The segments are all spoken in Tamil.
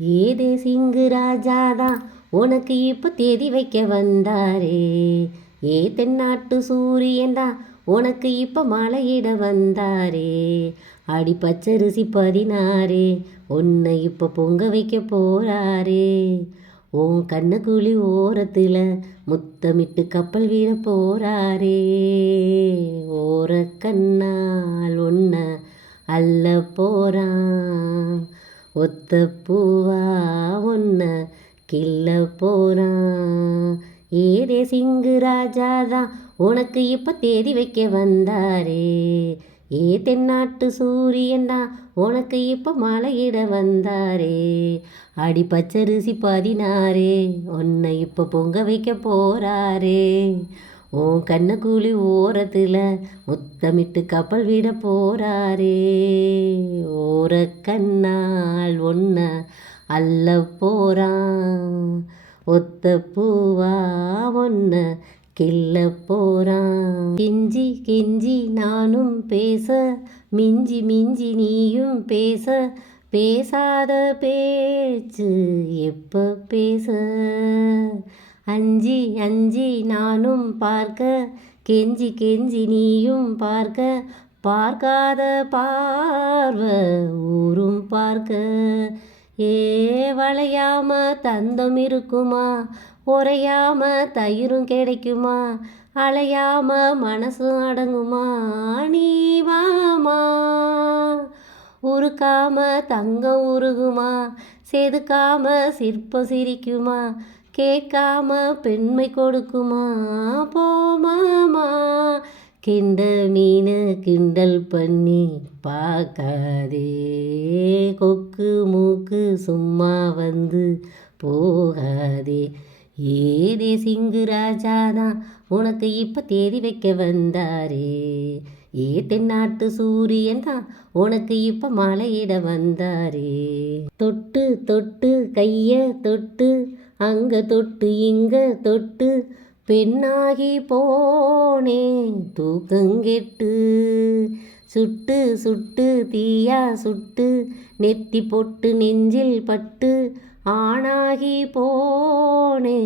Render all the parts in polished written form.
ஏதே சிங்கு ராஜாதான் உனக்கு இப்போ தேதி வைக்க வந்தாரே. ஏ தென்னாட்டு சூரியன்தான் உனக்கு இப்போ மலையிட வந்தாரே. அடி பச்சரிசி 16 உன்னை இப்போ பொங்க வைக்க போறாரே. உன் கண்ணக்குழி ஓரத்தில் முத்தமிட்டு கப்பல் வீட போறாரே. ஓர கண்ணால் ஒன்ன அல்ல போறான், ஒத்த பூவா ஒன்ன கிள்ள போறான். ஏதே சிங்கு ராஜாதான் உனக்கு இப்போ தேதி வைக்க வந்தாரே. ஏ தென்னாட்டு சூரியன்தான் உனக்கு இப்போ மலையிட வந்தாரே. அடி பச்சரிசி 16 உன்னை இப்போ பொங்க வைக்க போறாரே. உன் கண்ணக்கூலி ஓரத்தில் முத்தமிட்டு கப்பல் விட போறாரே. ஓர கண்ணால் ஒன்ன அல்ல போறான், ஒத்த பூவா ஒன்ன கிள்ள போறான். கெஞ்சி கெஞ்சி நானும் பேச, மிஞ்சி மிஞ்சி நீயும் பேச, பேசாத பேச்சு எப்ப பேச. அஞ்சி அஞ்சி நானும் பார்க்க, கெஞ்சி கெஞ்சி நீயும் பார்க்க, பார்க்காத பார்வை ஊரும் பார்க்க. ஏ வளையாம தந்தம் இருக்குமா, உரையாம தயிரும் கிடைக்குமா, அலையாம மனசும் அடங்குமா, நீ வாமா. உருக்காம தங்கம் உருகுமா, செதுக்காம சிற்பம் சிரிக்குமா, கேட்காம பெண்மை கொடுக்குமா, போமாமா. கிண்டல் மீன் கிண்டல் பண்ணி பார்க்காதே, கொக்கு மூக்கு சும்மா வந்து போகாதே. ஏதே சிங்கு ராஜாதான் உனக்கு இப்போ தேதி வைக்க வந்தாரே. ஏ தென்னாட்டு சூரியன் தான் உனக்கு இப்போ மலையிட வந்தாரே. தொட்டு தொட்டு கைய தொட்டு, அங்க தொட்டு இங்க தொட்டு, பெண்ணாகி போனே தூக்கங்கெட்டு. சுட்டு சுட்டு தீயா சுட்டு, நெத்தி பொட்டு நெஞ்சில் பட்டு, ஆணாகி போனே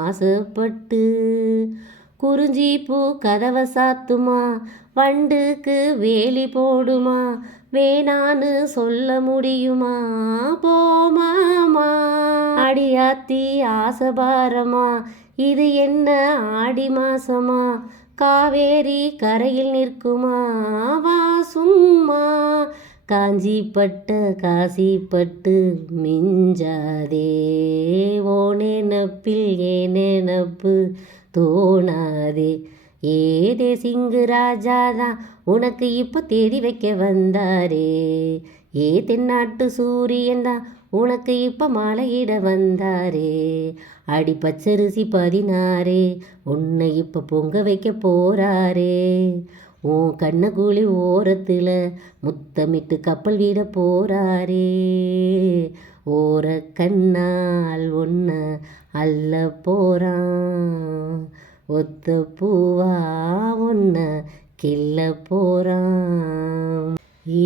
ஆசைப்பட்டு. குறிஞ்சி பூ கதவை சாத்துமா, வண்டுக்கு வேலி போடுமா, வேணான்னு சொல்ல முடியுமா, போமாமா. அடியாத்தி ஆசபாரமா, இது என்ன ஆடி மாசமா, காவேரி கரையில் நிற்குமா, வா சும்மா. காஞ்சி பட்ட காசி பட்டு மிஞ்சாதே, ஓனே நப்பில் ஏனே நப்பு தோணாதே. ஏதே சிங்கு ராஜாதான் உனக்கு இப்போ தேதி வைக்க வந்தாரே. ஏ தென்னாட்டு சூரியன்தான் உனக்கு இப்போ மலையிட வந்தாரே. அடி பச்சரிசி 16 உன்னை இப்போ பொங்க வைக்க போறாரே. உன் கண்ணக்கூலி ஓரத்தில் முத்தமிட்டு கப்பல் விட போறாரே. ஓர கண்ணால் ஒன்ன அல்ல போறான், ஒத்த பூவா ஒன்ன கிள்ள போறான்.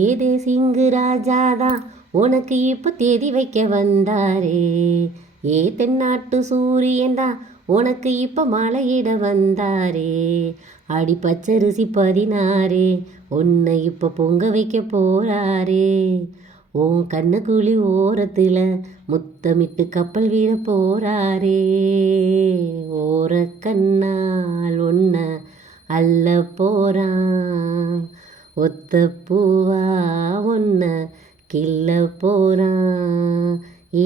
ஏதே சிங்கு ராஜாதான் உனக்கு இப்போ தேதி வைக்க வந்தாரே. ஏ தென்னாட்டு சூரியன்தான் உனக்கு இப்போ மலையிட வந்தாரே. அடி பச்சரிசி 16 உன்னை இப்போ பொங்க வைக்க போறாரே. உன் கண்ணக்கூலி ஓரத்தில் முத்தமிட்டு கப்பல் வீட போறாரே. ஓர கண்ணால் ஒன்ன அல்ல போறான், ஒத்த பூவா ஒன்ன கிள்ள போறான்.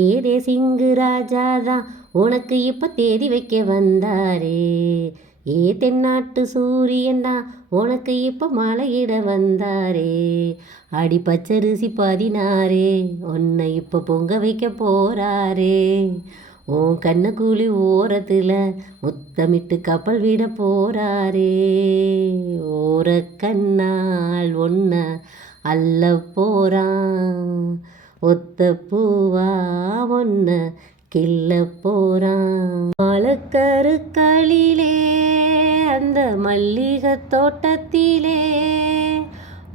ஏதே சிங்கு ராஜாதான் உனக்கு இப்போ தேதி வைக்க வந்தாரே. ஏ தென்னாட்டு சூரியன்தான் உனக்கு இப்போ மலையிட வந்தாரே. அடி பச்சரிசி 16 உன்னை இப்போ பொங்க வைக்க போறாரே. உன் கண்ணக்கூலி ஓரத்தில் முத்தமிட்டு கப்பல் விட போறாரே. ஓர கண்ணால் ஒன்ன அல்ல போறான், ஒத்த பூவா ஒன்ன கிள்ள போறான். மலக்கருக்களிலே அந்த மல்லிகை தோட்டத்திலே,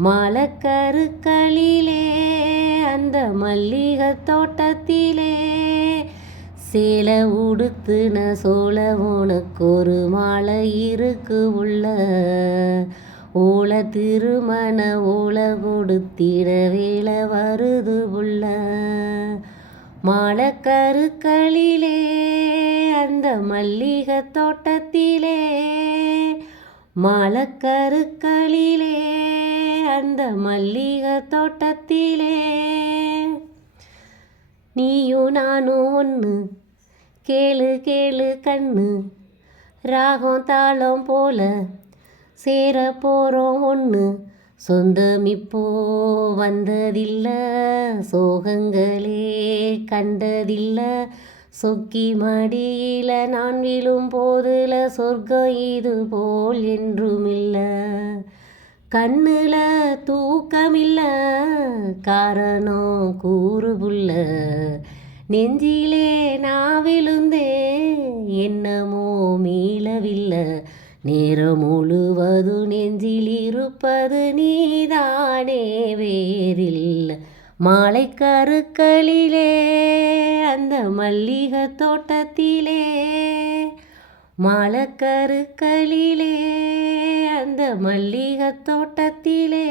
மலக்கருக்களிலே அந்த மல்லிகை தோட்டத்திலே, சேலை உடுத்துன சோழ உனக்கு ஒரு மாலை இருக்கு உள்ள ஓலை திருமண ஓலை கொடுத்திட வேலை வருது உள்ள மாலைக்கருக்களிலே அந்த மல்லிகை தோட்டத்திலே மாலைக்கருக்களிலே அந்த மல்லிகை தோட்டத்திலே நீயும் நானும் ஒன்று கேளு கேளு கண்ணு ராகம் தாளம் போல சேர போகிறோம் ஒன்று சொந்தம் இப்போ வந்ததில்ல சோகங்களே கண்டதில்ல சொக்கி மடியில் நான் விழும் போதில் சொர்க்கம் இது போல் என்றுமில்ல கண்ணுல தூக்கமில்ல காரணம் கூறுபுள்ள நெஞ்சிலே நான் விழுந்தேன் என்னமோ மீளவில்லை நேரம் முழுவதும் நெஞ்சில் இருப்பது நீதானே வேறில்லை மாலைக்கருக்களிலே அந்த மல்லிகை தோட்டத்திலே மாலைக்கருக்களிலே அந்த மல்லிகை தோட்டத்திலே